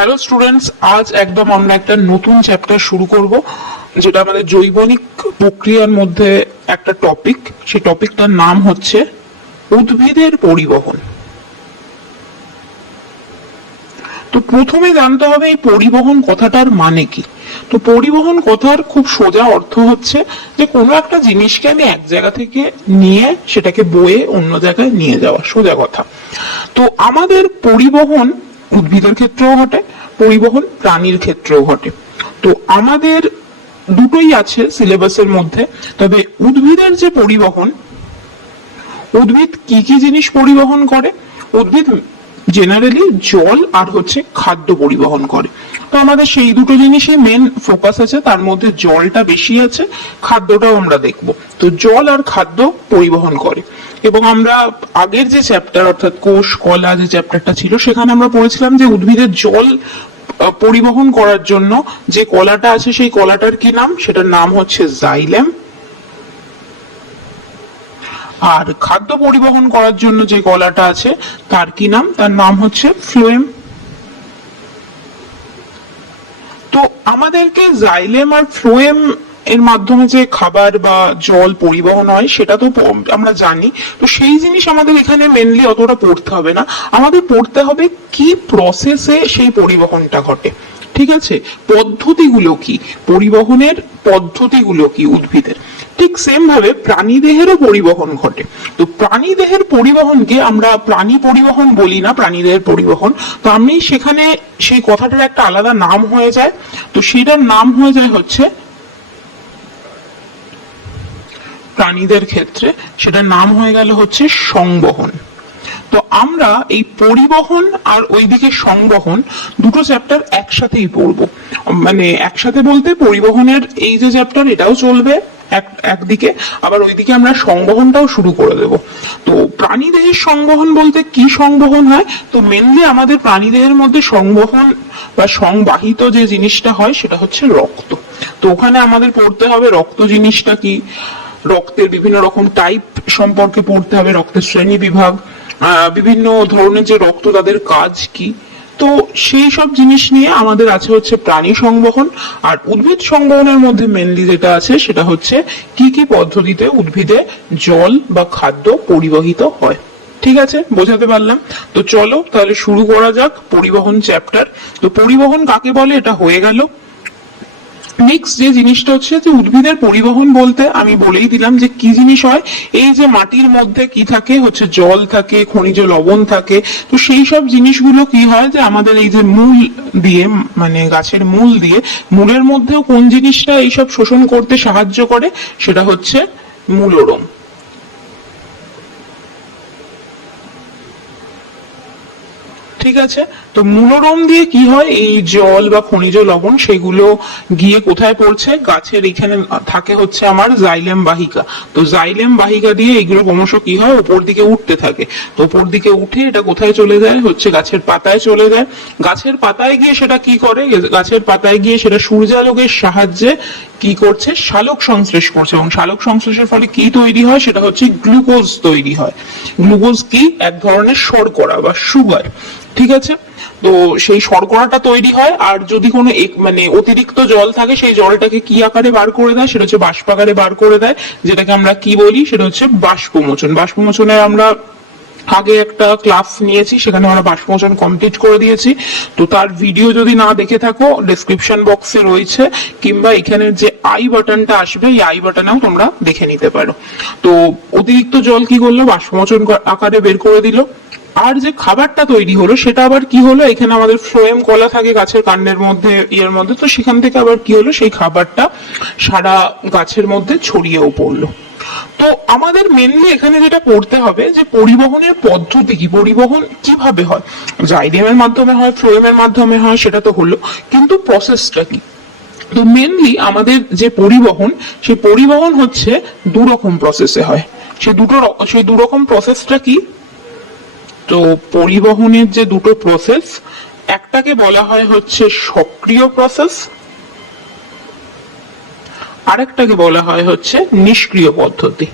Hello students, আজ একদম আমরা একটা নতুন চ্যাপ্টার শুরু করব, যেটা আমাদের জৈবনিক প্রক্রিয়ার মধ্যে একটা টপিক। সেই টপিকটার নাম হচ্ছে উদ্ভিদের পরিবহন। তো প্রথমে জানতে হবে এই পরিবহন কথাটার মানে কি। তো পরিবহন কথার খুব সোজা অর্থ হচ্ছে যে কোনো একটা জিনিসকে আমি এক জায়গা থেকে নিয়ে সেটাকে বয়ে অন্য জায়গায় নিয়ে যাওয়া, সোজা কথা। তো আমাদের পরিবহন উদ্ভিদের ক্ষেত্রেও ঘটে, পরিবহন প্রাণীর ক্ষেত্রেও ঘটে। তো আমাদের দুটোই আছে সিলেবাসের মধ্যে। তবে উদ্ভিদের যে পরিবহন, উদ্ভিদ কি কি জিনিস পরিবহন করে? উদ্ভিদ জেনারেলি জল আর হচ্ছে খাদ্য পরিবহন করে। তো আমাদের সেই দুটো জিনিসই মেন ফোকাস আছে, তার মধ্যে জলটা বেশি আছে, খাদ্যটাও আমরা দেখব। তো জল আর খাদ্য পরিবহন করে। এবং আমরা আগের যে চ্যাপ্টার অর্থাৎ কোষ কলা যে চ্যাপ্টারটা ছিল, সেখানে আমরা পড়েছিলাম যে উদ্ভিদের জল পরিবহন করার জন্য যে কলাটা আছে সেই কলাটার কি নাম? সেটার নাম হচ্ছে জাইলেম। আর খাদ্য পরিবহন করার জন্য যে কলাটা আছে তার কি নাম? তার নাম হচ্ছে ফ্লোয়েম। তো আমাদেরকে জাইলেম আর ফ্লোয়েম এর মাধ্যমে যে খাবার বা জল পরিবহন হয় সেটা তো আমরা জানি। তো সেই জিনিস আমাদের এখানে মেনলি অতটা পড়তে হবে না, আমাদের পড়তে হবে কি প্রসেসে সেই পরিবহনটা ঘটে। ঠিক আছে, পদ্ধতিগুলো কি, পরিবহনের পদ্ধতিগুলো কি উদ্ভিদের। ঠিক সেম ভাবে প্রাণী দেহেরও পরিবহন ঘটে। তো প্রাণী দেহের পরিবহনকে আমরা প্রাণী পরিবহন বলি না, প্রাণী দেহের পরিবহন। তো আমি সেখানে সেই কথাটার একটা আলাদা নাম হয়ে যায়। তো সেটার নাম হয়ে যায় হচ্ছে প্রাণীদের ক্ষেত্রে সেটার নাম হয়ে গেল হচ্ছে সংবহন। তো আমরা এই পরিবহন আর ওইদিকে সংবহন দুটো চ্যাপ্টার একসাথেই পড়বো। মানে একসাথে বলতে পরিবহনের এই যে চ্যাপ্টার এটাও চলবে একদিকে, আবার ওইদিকে আমরা সংবহনটাও শুরু করে দেব। তো প্রাণী দেহের সংবহন বলতে কি সংবহন হয়? তো মেনলি আমাদের প্রাণী দেহের মধ্যে সংবহন বা সংবাহিত যে জিনিসটা হয় সেটা হচ্ছে রক্ত। তো ওখানে আমাদের পড়তে হবে রক্ত জিনিসটা কি, রক্তের বিভিন্ন রকম টাইপ সম্পর্কে পড়তে হবে, রক্তের শ্রেণী বিভাগ, বিভিন্ন ধরনের যে রক্ত তাদের কাজ কি। তো সেই সব জিনিস নিয়ে আমাদের আছে হচ্ছে প্রাণী সংবহন। আর উদ্ভিদ সংবহনের মধ্যে মেনলি যেটা আছে সেটা হচ্ছে কি কি পদ্ধতিতে উদ্ভিদে জল বা খাদ্য পরিবহিত হয়। ঠিক আছে, বোঝাতে পারলাম? তো চলো তাহলে শুরু করা যাক পরিবহন চ্যাপ্টার। তো পরিবহন কাকে বলে এটা হয়ে গেল। নেক্সট যে জিনিসটা হচ্ছে যে উদ্ভিদের পরিবহন বলতে আমি বলেই দিলাম যে কি জিনিস হয়। এই যে মাটির মধ্যে কি থাকে, হচ্ছে জল থাকে, খনিজ লবণ থাকে। তো সেই সব জিনিসগুলো কি হয় যে আমাদের এই যে মূল দিয়ে, মানে গাছের মূল দিয়ে, মূলের মধ্যেও কোন জিনিসটা এইসব শোষণ করতে সাহায্য করে? সেটা হচ্ছে মূলরম। ঠিক আছে, তো মূলরম দিয়ে কি হয়, এই জল বা খনিজ লবণ সেগুলো গিয়ে কোথায় পড়ছে? গাছের এখানে থাকে হচ্ছে আমার জাইলেম বাহিকা। তো জাইলেম বাহিকা দিয়ে এগুলো ক্রমশ কি হয়, উপর দিকে উঠতে থাকে। তো উপর দিকে উঠে এটা কোথায় চলে যায়? হচ্ছে গাছের পাতায় চলে যায়। গাছের পাতায় গিয়ে সেটা কি করে? গাছের পাতায় গিয়ে সেটা সূর্যালোকের সাহায্যে কি করছে? সালোক সংশ্লেষ করছে। এবং সালোক সংশ্লেষের ফলে কি তৈরি হয়? সেটা হচ্ছে গ্লুকোজ তৈরি হয়। গ্লুকোজ কি? এক ধরনের শর্করা বা সুগার। ঠিক আছে, তো সেই শর্করাটা তৈরি হয়। আর যদি কোনো মানে অতিরিক্ত জল থাকে সেই জলটাকে কি আকারে বার করে দেয়? সেটা হচ্ছে বাষ্প আকারে বার করে দেয়, যেটাকে আমরা কি বলি? সেটা হচ্ছে বাষ্পমোচন। বাষ্পমোচনে আমরা আগে একটা ক্লাস নিয়েছি, সেখানে আমরা বাষ্পমোচন কমপ্লিট করে দিয়েছি। তো তার ভিডিও যদি না দেখে থাকো ডেসক্রিপশন বক্সে রয়েছে, কিংবা এখানে যে আই বাটনটা আসবে এই আই বাটনেও তোমরা দেখে নিতে পারো। তো অতিরিক্ত জল কি করলো? বাষ্পমোচন আকারে বের করে দিল। আর যে খাবারটা তৈরি হলো সেটা আবার কি হলো? এখানে আমাদের ফ্লোয়েম কলা থাকে গাছের কাণ্ডের মধ্যে, ইয়ের মধ্যে। তো সেখান থেকে আবার কি হলো? সেই খাবারটা সারা গাছের মধ্যে ছড়িয়েও পড়লো। তো আমাদের মেনলি এখানে যেটা পড়তে হবে যে পরিবহনের পদ্ধতি কি, পরিবহন কিভাবে হয়। জাইলেমের মাধ্যমে হয়, ফ্লোয়েমের মাধ্যমে হয়, সেটা তো হলো, কিন্তু প্রসেসটা কি? তো মেনলি আমাদের যে পরিবহন, সেই পরিবহন হচ্ছে দু রকম প্রসেসে হয়। সেই দু রকম প্রসেসটা কি? তো পরিবহনের যে দুটো প্রসেস, একটাকে বলা হয় হচ্ছে সক্রিয় প্রসেস, আরেকটাকে বলা হয় হচ্ছে নিষ্ক্রিয় পদ্ধতি।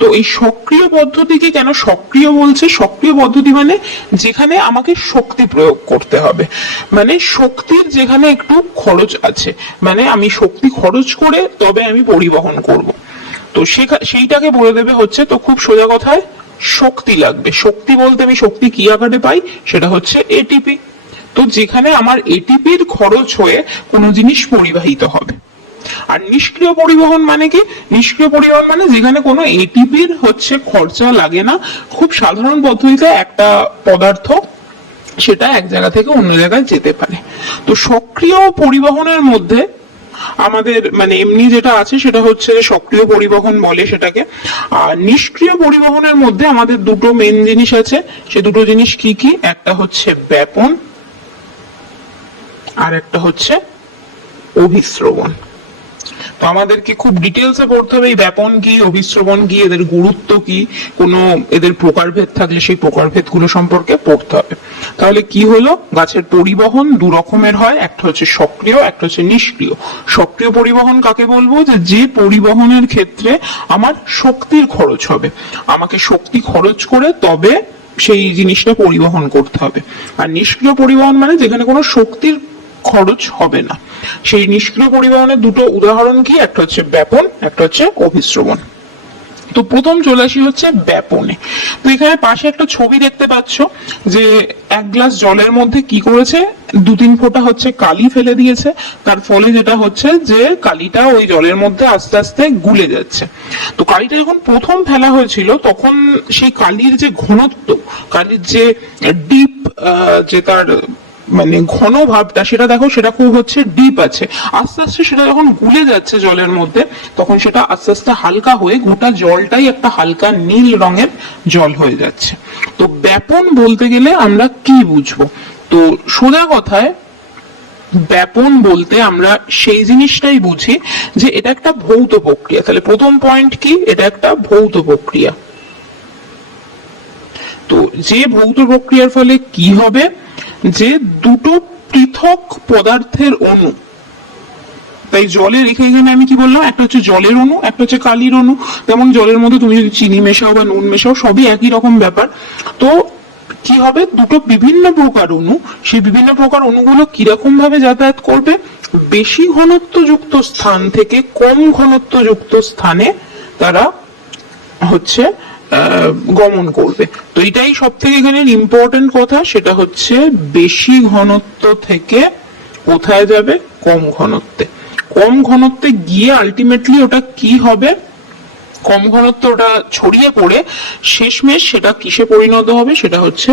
তো এই সক্রিয় পদ্ধতিকে কেন সক্রিয় বলছে? সক্রিয় পদ্ধতি মানে যেখানে আমাকে শক্তি প্রয়োগ করতে হবে, মানে শক্তির যেখানে একটু খরচ আছে, মানে আমি শক্তি খরচ করে তবে আমি পরিবহন করব। তো সেইটাকে বলে দেবে হচ্ছে, তো খুব সোজা কথায় শক্তি লাগবে। শক্তি বলতে আমি শক্তি কি আকারে পাই, সেটা হচ্ছে এটিপি। তো যেখানে আমার এটিপির খরচ হয়ে কোনো জিনিস পরিবাহিত হবে। আর নিষ্ক্রিয় পরিবহন মানে কি? নিষ্ক্রিয় পরিবহন মানে যেখানে কোনো এটিপির হচ্ছে খরচা লাগে না, খুব সাধারণ পদ্ধতিতে একটা পদার্থ সেটা এক জায়গা থেকে অন্য জায়গায় যেতে পারে। তো সক্রিয় পরিবহনের মধ্যে আমাদের মানে এমনি যেটা আছে সেটা হচ্ছে সক্রিয় পরিবহন বলে সেটাকে। আর নিষ্ক্রিয় পরিবহনের মধ্যে আমাদের দুটো মেন জিনিস আছে। সে দুটো জিনিস কি কি? একটা হচ্ছে ব্যাপন, আর একটা হচ্ছে অভিস্রবণ। তো আমাদেরকে খুব ডিটেলসে পড়তে হবে এই ব্যাপন কি, অভিস্রবণ কি, এদের গুরুত্ব কি, কোনো এদের প্রকারভেদ থাকলে সেই প্রকারভেদ গুলো সম্পর্কে পড়তে হবে। তাহলে কি হলো, গাছের পরিবহন দু রকমের হয়, একটা হচ্ছে সক্রিয়, একটা হচ্ছে নিষ্ক্রিয়। সক্রিয় পরিবহন কাকে বলবো? যে পরিবহনের ক্ষেত্রে আমার শক্তির খরচ হবে, আমাকে শক্তি খরচ করে তবে সেই জিনিসটা পরিবহন করতে হবে। আর নিষ্ক্রিয় পরিবহন মানে যেখানে কোনো শক্তির খরচ হবে না। সেই নিষ্ক্রিয় পরিবহনের দুটো উদাহরণ কি? একটা হচ্ছে ব্যাপন, একটা হচ্ছে অভিস্রবণ। তো প্রথম চলে আসি হচ্ছে ব্যাপনে। তো এখানে পাশে একটা ছবি দেখতে পাচ্ছ, যে এক গ্লাস জলের মধ্যে কি করেছে, দু তিন ফোঁটা হচ্ছে কালি ফেলে দিয়েছে। তার ফলে যেটা হচ্ছে যে কালিটা ওই জলের মধ্যে আস্তে আস্তে গুলে যাচ্ছে। তো কালিটা যখন প্রথম ফেলা হয়েছিল তখন সেই কালির যে ঘনত্ব, কালির যে ডিপ, যে তার মানে ঘন ভাবটা, সেটা দেখো সেটা খুব হচ্ছে ডিপ আছে। আস্তে আস্তে সেটা যখন গুলে যাচ্ছে জলের মধ্যে, তখন সেটা আস্তে আস্তে হালকা হয়ে গোটা জলটাই একটা হালকা নীল রঙের জল হয়ে যাচ্ছে। তো ব্যাপন বলতে গেলে আমরা কি বুঝবো? তো সোজা কথায় ব্যাপন বলতে আমরা সেই জিনিসটাই বুঝি যে এটা একটা ভৌত প্রক্রিয়া। তাহলে প্রথম পয়েন্ট কি? এটা একটা ভৌত প্রক্রিয়া। তো যে ভৌত প্রক্রিয়ার ফলে কি হবে, যে দুটো পৃথক পদার্থের অণু, তাই জলের এখানে আমি কি বললাম, একটা হচ্ছে জলের অণু, একটা হচ্ছে কালির অণু। যেমন জলের মধ্যে তুমি যদি চিনি মেশাও বা নুন মেশাও, সবই একই রকম ব্যাপার। তো কি হবে, দুটো বিভিন্ন প্রকার অণু, সেই বিভিন্ন প্রকার অণুগুলো কিরকম ভাবে যাতায়াত করবে, বেশি ঘনত্ব যুক্ত স্থান থেকে কম ঘনত্ব যুক্ত স্থানে তারা হচ্ছে গমন করবে। তো এটাই সব থেকে এখানে ইম্পর্টেন্ট কথা, সেটা হচ্ছে বেশি ঘনত্ব থেকে কোথায় যাবে, কম ঘনত্বে। কম ঘনত্বে গিয়ে আলটিমেটলি ওটা কি হবে, কম ঘনত্ব ওটা ছড়িয়ে পড়ে শেষমেশ সেটা কিসে পরিণত হবে, সেটা হচ্ছে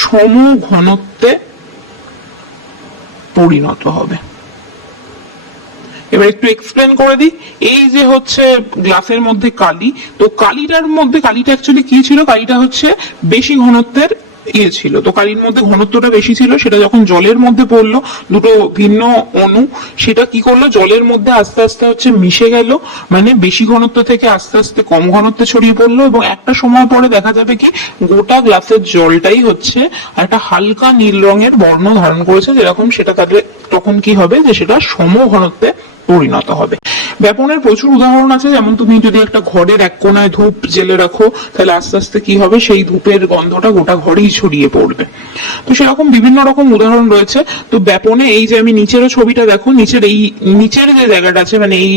সম ঘনত্বে পরিণত হবে। এবার একটু এক্সপ্লেন করে দিই। এই যে হচ্ছে গ্লাসের মধ্যে কালি, তো কালিটার মধ্যে, কালিটা অ্যাকচুয়ালি কি ছিল, কালিটা হচ্ছে বেশি ঘনত্বের ছিল। তো কালির মধ্যে ঘনত্বটা বেশি ছিল, সেটা যখন জলের মধ্যে পড়লো, দুটো ভিন্ন অণু সেটা কি করলো, জলের মধ্যে আস্তে আস্তে হচ্ছে মিশে গেল, মানে বেশি ঘনত্ব থেকে আস্তে আস্তে কম ঘনত্বে ছড়িয়ে পড়লো। এবং একটা সময় পরে দেখা যাবে কি গোটা গ্লাসের জলটাই হচ্ছে একটা হালকা নীল রঙের বর্ণ ধারণ করেছে, যেরকম সেটা তাহলে তখন কি হবে, যে সেটা সম ঘনত্বে পরিণত হবে। ব্যাপনের প্রচুর উদাহরণ আছে, যেমন তুমি যদি একটা ঘরের এক কোনায় ধূপ জেলে রাখো, তাহলে আস্তে আস্তে কি হবে, সেই ধূপের গন্ধটা গোটা ঘরেই ছড়িয়ে পড়বে। তো সেরকম বিভিন্ন রকম উদাহরণ রয়েছে। তো ব্যাপনে এই যে আমি নিচেরও ছবিটা দেখো, নিচের এই নিচের যে জায়গাটা আছে মানে এই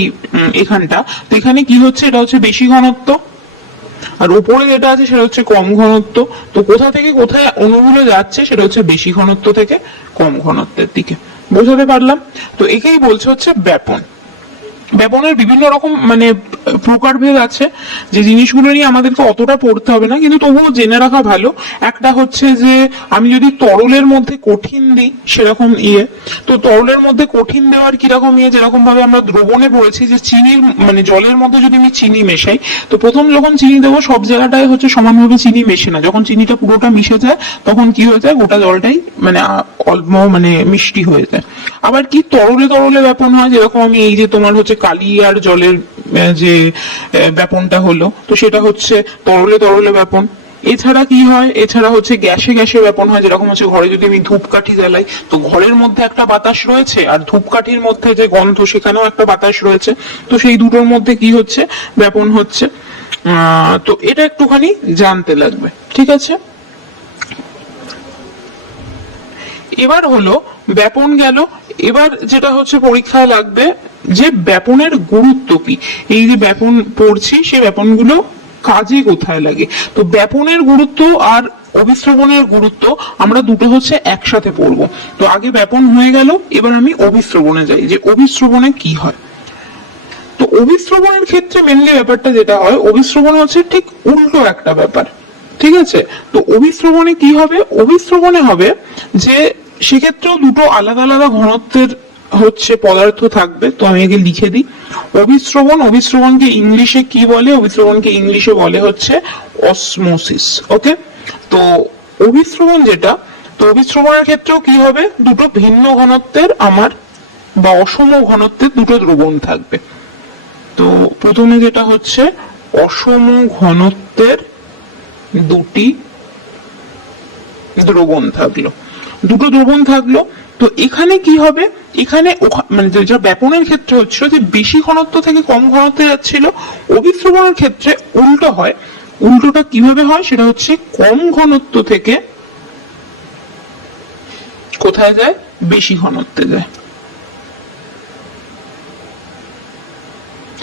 এখানটা, তো এখানে কি হচ্ছে, এটা হচ্ছে বেশি ঘনত্ব, আর উপরে যেটা আছে সেটা হচ্ছে কম ঘনত্ব। তো কোথা থেকে কোথায় অণুগুলো যাচ্ছে, সেটা হচ্ছে বেশি ঘনত্ব থেকে কম ঘনত্বের দিকে। বোঝাতে পারলাম? তো একেই বলছে হচ্ছে ব্যাপন। ব্যাপনের বিভিন্ন রকম মানে প্রকারভেদ আছে, যে জিনিসগুলো নিয়ে আমাদেরকে অতটা পড়তে হবে না, কিন্তু তবুও জেনে রাখা ভালো। একটা হচ্ছে যে আমি যদি তরলের মধ্যে কঠিন দিই, সেরকম তো তরলের মধ্যে কঠিন দেওয়ার কিরকম যেরকম ভাবে আমরা দ্রবণে পড়েছি, যে চিনির মানে জলের মধ্যে যদি আমি চিনি মেশাই, তো প্রথম যখন চিনি দেবো সব জায়গাটায় হচ্ছে সমানভাবে চিনি মেশে না, যখন চিনিটা পুরোটা মিশে যায় তখন কি হয়ে যায়, গোটা জলটাই মানে অল্প মানে মিষ্টি হয়ে যায়। আবার কি তরলে তরলে ব্যাপন হয়, যেরকম আমি এই যে তোমার হচ্ছে কালি আর জলের যে ব্যাপনটা হলো, তো সেটা হচ্ছে তরলে তরলে ব্যাপন। এছাড়া কি হয়, এছাড়া হচ্ছে গ্যাসে গ্যাসে ব্যাপন হয়, যেরকম হচ্ছে ঘরে যদি আমি ধূপকাঠি জ্বালাই, তো ঘরের মধ্যে একটা বাতাস রয়েছে, আর ধূপকাঠির মধ্যে যে গন্ধ সেখানেও একটা বাতাস রয়েছে, তো সেই দুটোর মধ্যে কি হচ্ছে, ব্যাপন হচ্ছে। তো এটা একটুখানি জানতে লাগবে, ঠিক আছে। এবার হলো ব্যাপন গেল। এবার যেটা হচ্ছে পরীক্ষায় লাগবে যে ব্যাপনের গুরুত্ব কি। এই যে ব্যাপন পড়ছি, সেই ব্যাপনগুলো কাজে কোথায় লাগে। তো ব্যাপনের গুরুত্ব আর অভিশ্রবণের গুরুত্ব আমরা দুটো হচ্ছে একসাথে পড়বো। তো আগে ব্যাপন হয়ে গেল, এবার আমি অভিশ্রবণে যাই যে অভিশ্রবণে কি হয়। তো অভিশ্রবণের ক্ষেত্রে মেনলি ব্যাপারটা যেটা হয়, অভিশ্রবণ হচ্ছে ঠিক উল্টো একটা ব্যাপার, ঠিক আছে। তো অভিশ্রবণে কি হবে, অভিশ্রবণে হবে যে সেক্ষেত্রেও দুটো আলাদা আলাদা ঘনত্বের হচ্ছে পদার্থ থাকবে। তো আমি আগে লিখে দিই অভিশ্রবণকে ইংলিশে কি বলে, অভিশ্রবণকে ইংলিশে বলে হচ্ছে অসমোসিস। ওকে, তো অভিশ্রবণ যেটা, তো অভিশ্রবণের ক্ষেত্রেও কি হবে, দুটো ভিন্ন ঘনত্বের আমার বা অসম ঘনত্বের দুটো দ্রবণ থাকবে। তো প্রথমে যেটা হচ্ছে অসম ঘনত্বের দুটি দ্রবণ থাকলো, দুটো দ্রবণ থাকলো। তো এখানে কি হবে, এখানে মানে যেটা ব্যাপনের ক্ষেত্রে হচ্ছিল যে বেশি ঘনত্ব থেকে কম ঘনত্বে যাচ্ছিল, অভিশ্রবণের ক্ষেত্রে উল্টো হয়। উল্টোটা কিভাবে হয়, সেটা হচ্ছে কম ঘনত্ব থেকে কোথায় যায়, বেশি ঘনত্বে যায়,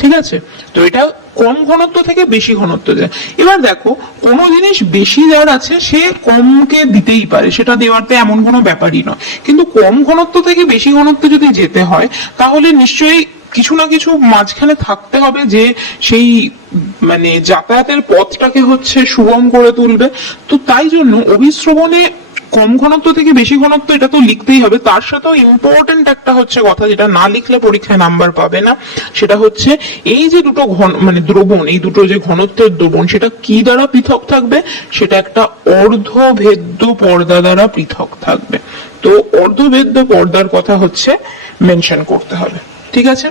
ঠিক আছে। তো এটা কম ঘনত্ব থেকে বেশি ঘনত্ব যায়। এবার দেখো, কোনো জিনিস বেশি যার আছে সে কমকে দিতেই পারে, সেটা দেওয়াতে এমন কোনো ব্যাপারই নয়। কিন্তু কম ঘনত্ব থেকে বেশি ঘনত্ব যদি যেতে হয়, তাহলে নিশ্চয়ই কিছু না কিছু মাঝখানে থাকতে হবে যে সেই মানে যাতায়াতের পথটাকে হচ্ছে সুগম করে তুলবে। তো তাই জন্য অভিশ্রবণে কম ঘনত্ব থেকে বেশি ঘনত্ব এটা তো লিখতেই হবে, তার সাথেও ইম্পর্টেন্ট একটা হচ্ছে কথা যেটা না লিখলে পরীক্ষায় নাম্বার পাবে না, সেটা হচ্ছে এই যে দুটো মানে দ্রবণ, এই দুটো যে ঘনত্বের দ্রবণ, সেটা কি দ্বারা পৃথক থাকবে, সেটা একটা অর্ধভেদ্য পর্দা দ্বারা পৃথক থাকবে। তো অর্ধভেদ্য পর্দার কথা হচ্ছে মেনশন করতে হবে, ঠিক আছে।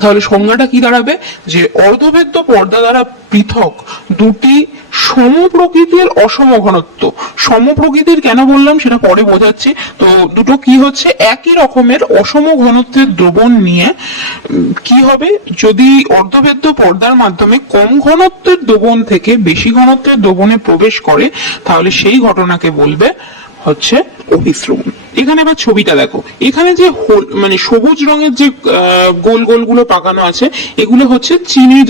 তাহলে সংজ্ঞাটা কি দাঁড়াবে, যে অর্ধভেদ্য পর্দা দ্বারা পৃথক দুটি সমপ্রকৃতির অসম ঘনত্ব। সমপ্রকৃতির কেন বললাম সেটা পরে বোঝাচ্ছি। তো দুটো কি হচ্ছে, একই রকমের অসম ঘনত্বের দ্রবণ নিয়ে কি হবে, যদি অর্ধভেদ্য পর্দার মাধ্যমে কম ঘনত্বের দ্রবণ থেকে বেশি ঘনত্বের দ্রবণে প্রবেশ করে, তাহলে সেই ঘটনাকে বলবে হচ্ছে অভিশ্রবণ। এখানে আবার ছবিটা দেখো, এখানে যে মানে সবুজ রঙের যে গোল গোল গুলো পাকানো আছে, এগুলো হচ্ছে চিনির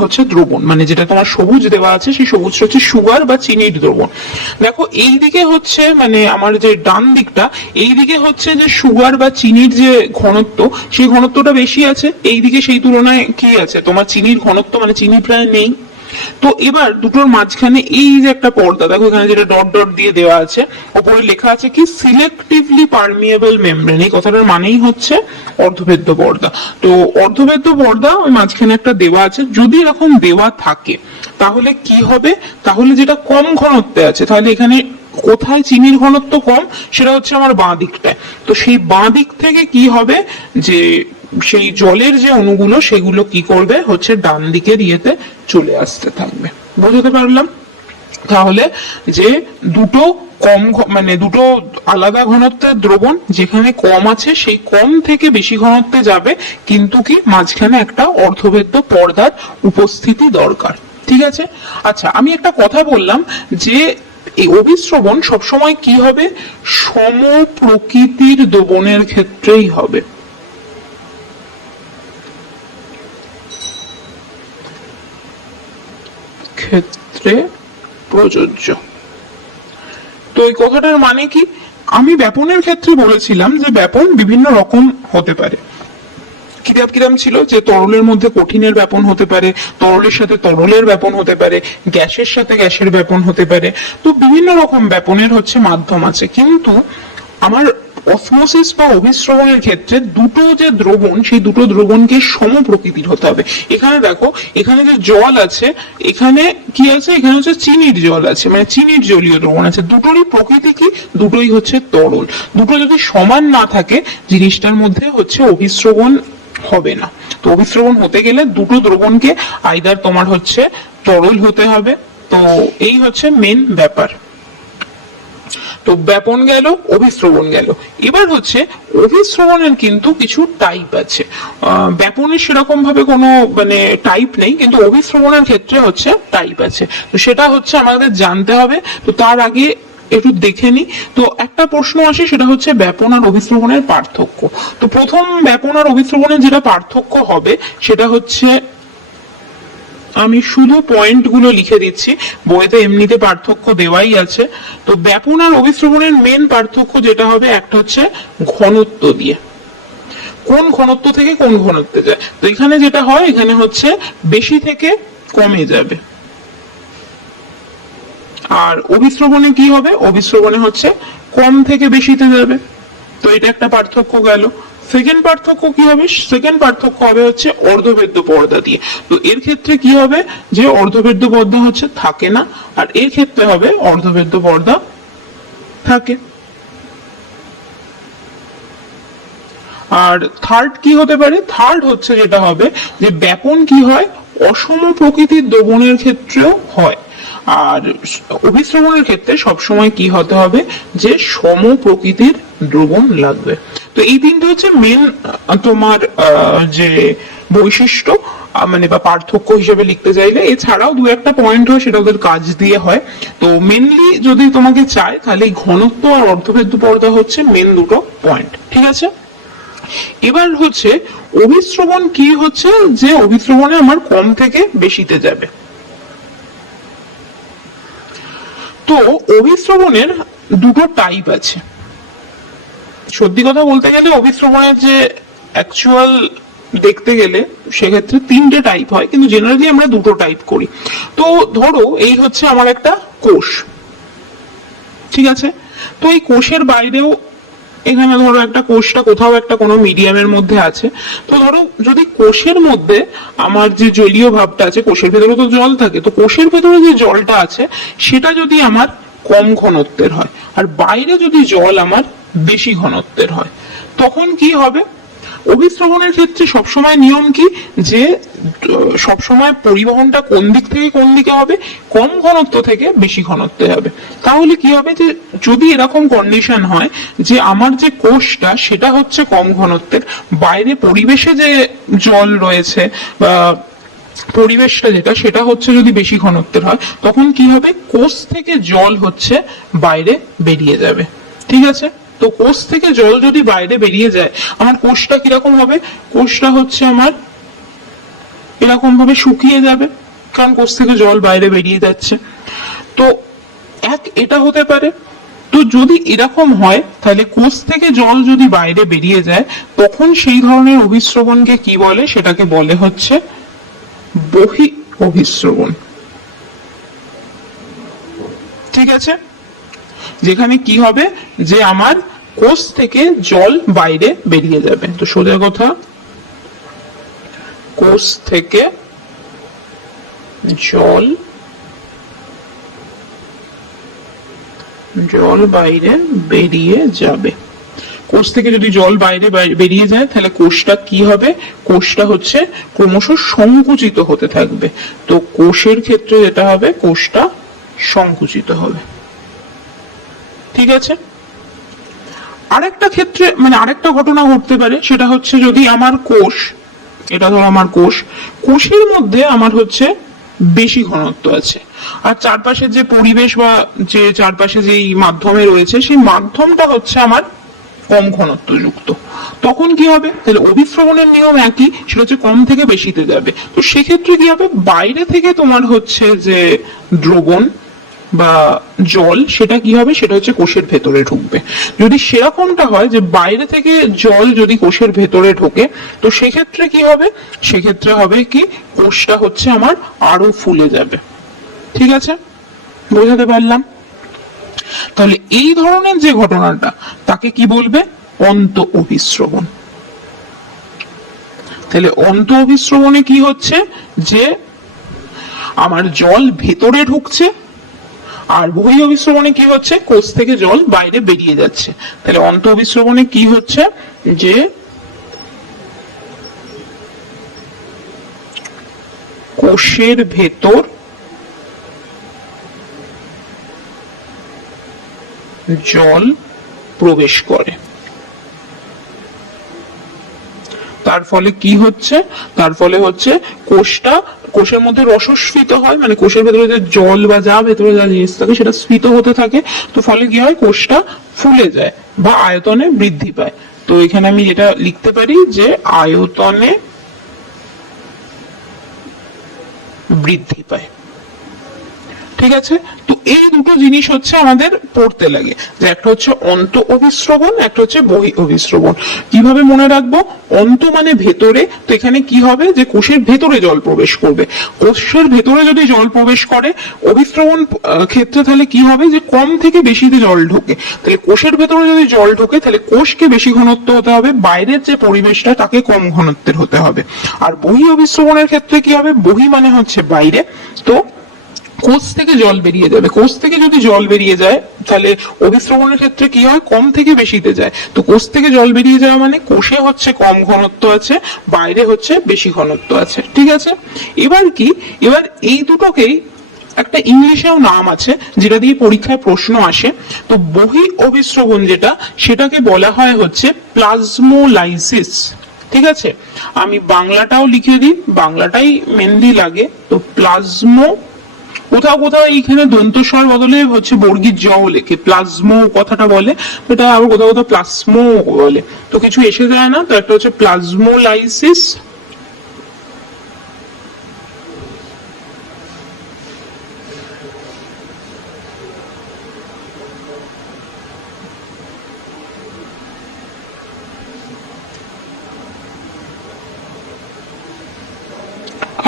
হচ্ছে দ্রবণ, মানে যেটা তোমার সবুজ দেওয়া আছে সেই সবুজটা হচ্ছে সুগার বা চিনির দ্রবণ। দেখো এই দিকে হচ্ছে মানে আমার যে ডান দিকটা, এই দিকে হচ্ছে যে সুগার বা চিনির যে ঘনত্ব, সেই ঘনত্বটা বেশি আছে। এই দিকে সেই তুলনায় কি আছে, তোমার চিনির ঘনত্ব মানে চিনি প্রায় নেই। তো এবার দুটোর মাঝখানে এই যে একটা পর্দা, দেখো এখানে যেটা ডট ডট দিয়ে দেওয়া আছে, উপরে লেখা আছে কি সিলেক্টিভলি পারমিয়েবল মেমব্রেন। এই কথাটার মানেই হচ্ছে অর্ধভেদ্য পর্দা। তো অর্ধভেদ্য পর্দা ওই মাঝখানে একটা দেওয়া আছে, যদি এরকম দেওয়া থাকে তাহলে কি হবে, তাহলে যেটা কম ঘনত্বে আছে, তাহলে এখানে কোথায় চিনির ঘনত্ব কম, সেটা হচ্ছে আমার বাঁ দিকটায়। তো সেই বাঁ দিক থেকে কি হবে, যে সেই জলের যে অণুগুলো সেগুলো কি করবে হচ্ছে ডান দিকের ইয়েতে চলে আসতে থাকবে। বুঝতে পারলাম। তাহলে যে দুটো কম মানে দুটো আলাদা ঘনত্বের দ্রবণ, যেখানে কম আছে সেই কম থেকে বেশি ঘনত্বে যাবে, কিন্তু কি মাঝখানে একটা অর্ধভেদ্য পর্দার উপস্থিতি দরকার, ঠিক আছে। আচ্ছা, আমি একটা কথা বললাম যে এই অভিশ্রবণ সবসময় কি হবে, সম প্রকৃতির দ্রবণের ক্ষেত্রেই হবে। ক্ষেত্রে প্রযোজ্য। তো এই কথাটার মানে কি, আমি ব্যাপনের ক্ষেত্রে বলেছিলাম যে ব্যাপন বিভিন্ন রকম হতে পারে। কিরাম কিরাম ছিল যে তরলের মধ্যে কঠিনের ব্যাপন হতে পারে, তরলের সাথে তরলের ব্যাপন হতে পারে, গ্যাসের সাথে গ্যাসের ব্যাপন হতে পারে। তো বিভিন্ন রকম ব্যাপনের হচ্ছে মাধ্যম আছে। কিন্তু আমার অসমোসিস বা অভিশ্রবণের ক্ষেত্রে দুটো যে দ্রবণ, সেই দুটো দ্রবণকে সম প্রকৃতির হতে হবে। এখানে দেখো, এখানে যে জল আছে, এখানে কি আছে, এখানে হচ্ছে চিনির জল আছে, মানে চিনির জলীয় দ্রবণ আছে। দুটোরই প্রকৃতি কি, দুটোই হচ্ছে তরল। দুটো যদি সমান না থাকে, জিনিসটার মধ্যে হচ্ছে অভিশ্রবণ হবে না। তো অভিশ্রবণ হতে গেলে দুটো দ্রবণকে আইদার তোমার হচ্ছে তরল হতে হবে। তো এই হচ্ছে মেন ব্যাপার। তো ব্যাপন গেল, অভিস্রবণ গেল। এবার হচ্ছে অভিস্রবণের কিন্তু কিছু টাইপ আছে। ব্যাপনের সেরকম ভাবে কোনো মানে টাইপ নেই, কিন্তু অভিস্রবণের ক্ষেত্রে হচ্ছে টাইপ আছে। তো সেটা হচ্ছে আমাদের জানতে হবে। তো তার আগে একটু দেখে নি। তো একটা প্রশ্ন আসে, সেটা হচ্ছে ব্যাপন আর অভিস্রবণের পার্থক্য। তো প্রথম ব্যাপন আর অভিস্রবণের যেটা পার্থক্য হবে সেটা হচ্ছে, আমি শুধু পয়েন্ট গুলো লিখে দিচ্ছি, বইতে এমনিতে পার্থক্য দেওয়াই আছে। তো ব্যাপন আর অভিস্রবণের মেন পার্থক্য যেটা হবে, একটা হচ্ছে ঘনত্ব দিয়ে, কোন ঘনত্ব থেকে কোন ঘনত্বে যায়। তো এখানে যেটা হয়, এখানে হচ্ছে বেশি থেকে কমে যাবে। আর অভিস্রবণে কি হবে, অভিস্রবণে হচ্ছে কম থেকে বেশিতে যাবে। তো এটা একটা পার্থক্য গেল। সেকেন্ড পার্থক্য কি হবে, সেকেন্ড পার্থক্য হবে হচ্ছে অর্ধবেদ্য পর্দা দিয়ে। তো এর ক্ষেত্রে কি হবে, যে অর্ধবেদ্য পর্দা হচ্ছে থাকে না, আর এর ক্ষেত্রে হবে অর্ধবেদ্য পর্দা থাকে। আর থার্ড কি হতে পারে, থার্ড হচ্ছে যেটা হবে, যে ব্যাপন কি হয়, অসম প্রকৃতির দ্রবণের ক্ষেত্রেও হয়। আর অভিস্রবণের ক্ষেত্রে সবসময় কি হতে হবে, যে সম প্রকৃতির দ্রবণ লাগবে। তো এই তিনটে হচ্ছে মেন তোমার যে বৈশিষ্ট্য, মানে বা পার্থক্য হিসেবে লিখতে চাইলে। এছাড়াও দু একটা পয়েন্ট হয়, সেটা ওদের কাজ দিয়ে হয়। তো মেনলি যদি তোমাকে চায়, তাহলে ঘনত্ব আর অর্ধবেদ্য পর্দা হচ্ছে মেন দুটো পয়েন্ট, ঠিক আছে। এবার হচ্ছে অভিস্রবণ কি হচ্ছে, যে অভিস্রবণে আমার কম থেকে বেশিতে যাবে। তো অভিস্রবণের দুটো টাইপ আছে। সত্যি কথা বলতে গেলে অভিস্রবণের যে অ্যাকচুয়াল দেখতে গেলে সেক্ষেত্রে তিনটে টাইপ হয়, কিন্তু জেনারেলি আমরা দুটো টাইপ করি। তো ধরো এই হচ্ছে আমার একটা কোষ, ঠিক আছে। তো এই কোষের বাইরেও, এখানে ধরো একটা কোষটা কোথাও একটা কোনো মিডিয়ামের মধ্যে আছে। তো ধরো যদি কোষের মধ্যে আমার যে জলীয় ভাবটা আছে, কোষের ভেতরে তো জল থাকে, তো কোষের ভেতরে যে জলটা আছে সেটা যদি আমার কম ঘনত্বের হয়, আর বাইরে যদি জল আমার বেশি ঘনত্বের হয়, তখন কি হবে, অভিস্রবণের ক্ষেত্রে সবসময় নিয়ম কি, যে সবসময় পরিবহনটা কোন দিক থেকে কোন দিকে হবে, কম ঘনত্ব থেকে বেশি ঘনত্বে হবে। তাহলে কি হবে, যে যদি এরকম কন্ডিশন হয় যে আমার যে কোষটা সেটা হচ্ছে কম ঘনত্বের, বাইরে পরিবেশে যে জল রয়েছে বা পরিবেশটা যেটা, সেটা হচ্ছে যদি বেশি ঘনত্বের হয়, তখন কি হবে, কোষ থেকে জল হচ্ছে বাইরে বেরিয়ে যাবে, ঠিক আছে। তো কোষ থেকে জল যদি বাইরে বেরিয়ে যায়, আমার কোষটা কিরকম হবে, কোষটা হচ্ছে আমার এরকম ভাবে শুকিয়ে যাবে, কারণ কোষ থেকে জল বাইরে বেরিয়ে যাচ্ছে। তো এটা হতে পারে। তো যদি এরকম হয়, তাহলে কোষ থেকে জল যদি বাইরে বেরিয়ে যায়, তখন সেই ধরনের অভিস্রবণকে কি বলে, সেটাকে বলে হচ্ছে বহি অভিস্রবণ, ঠিক আছে। যেখানে কি হবে, যে আমার কোষ থেকে জল বাইরে বেরিয়ে যাবে। তো সোজা কথা, কোষ থেকে জল বাইরে বেরিয়ে যাবে। কোষ থেকে যদি জল বাইরে বেরিয়ে যায়, তাহলে কোষটা কি হবে, কোষটা হচ্ছে ক্রমশ সংকুচিত হতে থাকবে। তো কোষের ক্ষেত্রে যেটা হবে, কোষটা সংকুচিত হবে, ঠিক আছে। আরেকটা ক্ষেত্রে মানে আরেকটা ঘটনা ঘটতে পারে, সেটা হচ্ছে যদি আমার কোষ, এটা ধরো আমার কোষ, কোষের মধ্যে আমার হচ্ছে বেশি ঘনত্ব আছে, আর চারপাশের যে পরিবেশ বা যে চারপাশে যেই মাধ্যমে রয়েছে, সেই মাধ্যমটা হচ্ছে আমার কম ঘনত্ব যুক্ত। তখন কি হবে, তাহলে অভিস্রবণের নিয়ম একই, সেটা হচ্ছে কম থেকে বেশিতে যাবে। তো সেক্ষেত্রে কি হবে, বাইরে থেকে তোমার হচ্ছে যে দ্রবণ বা জল, সেটা কি হবে, সেটা হচ্ছে কোষের ভেতরে ঢুকবে। যদি সেরকমটা হয় যে বাইরে থেকে জল যদি কোষের ভেতরে ঢোকে, তো সেক্ষেত্রে কি হবে, সেক্ষেত্রে হবে কি, কোষটা হচ্ছে আমার আরো ফুলে যাবে, ঠিক আছে। বোঝাতে পারলাম। তাহলে এই ধরনের যে ঘটনাটা, তাকে কি বলবে, অন্ত অভিস্রবণ। তাহলে অন্ত অভিস্রবণে কি হচ্ছে, যে আমার জল ভেতরে ঢুকছে, আর বহি অভিস্রবণে কি হচ্ছে, কোষ থেকে জল বাইরে বেরিয়ে যাচ্ছে। তাহলে অন্ত অভিস্রবণে কি হচ্ছে, যে কোষের ভেতর জল প্রবেশ করে। তার ফলে কি হচ্ছে, তার ফলে হচ্ছে কোষের মধ্যে রসস্ফীত হয়, মানে কোষের ভেতরে যে জল বা যা ভেতরে যা জিনিস থাকে সেটা স্ফীত হতে থাকে। তো ফলে কি হয়, কোষটা ফুলে যায় বা আয়তনে বৃদ্ধি পায়। তো এখানে আমি যেটা লিখতে পারি যে আয়তনে বৃদ্ধি পায়। ঠিক আছে, তো এই দুটো জিনিস হচ্ছে আমাদের পড়তে লাগে, যে একটা হচ্ছে অন্ত অভিস্রবণ, একটা হচ্ছে বহি অভিস্রবণ। কিভাবে মনে রাখবো? অন্ত মানে ভেতরে, তো এখানে কি হবে যে কোষের ভেতরে জল প্রবেশ করবে। কোষের ভেতরে যদি জল প্রবেশ করে অভিস্রবণ ক্ষেত্রে, তাহলে কি হবে যে কম থেকে বেশিতে জল ঢোকে। তাহলে কোষের ভেতরে যদি জল ঢোকে তাহলে কোষকে বেশি ঘনত্ব হতে হবে, বাইরের যে পরিবেশটা তাকে কম ঘনত্বের হতে হবে। আর বহি অভিস্রবণের ক্ষেত্রে কি হবে, বহি মানে হচ্ছে বাইরে, তো কোষ থেকে জল বেরিয়ে যাবে। কোষ থেকে যদি জল বেরিয়ে যায় তাহলে অভিস্রবণের ক্ষেত্রে কি হয়, কম থেকে বেশিতে যায়। তো কোষ থেকে জল বেরিয়ে যাওয়া মানে কোষে হচ্ছে কম ঘনত্ব আছে, বাইরে হচ্ছে বেশি ঘনত্ব আছে। ঠিক আছে, এবার কি, এবার এই দুটোকেই একটা ইংলিশেও নাম আছে যেটা দিয়ে পরীক্ষায় প্রশ্ন আসে। তো বহি অভিস্রবণ যেটা, সেটাকে বলা হয় হচ্ছে প্লাজমোলাইসিস। ঠিক আছে, আমি বাংলাটাও লিখে দিই, বাংলাটাই মেনলি লাগে। তো প্লাজমো, কোথাও কোথাও এইখানে দন্তস্বর বদলে হচ্ছে বর্গীর জ লেখে প্লাজমো কথাটা বলে, এটা আবার কোথাও কোথাও প্লাজমো বলে, তো কিছু এসে যায় না। তো একটা হচ্ছে প্লাজমোলাইসিস,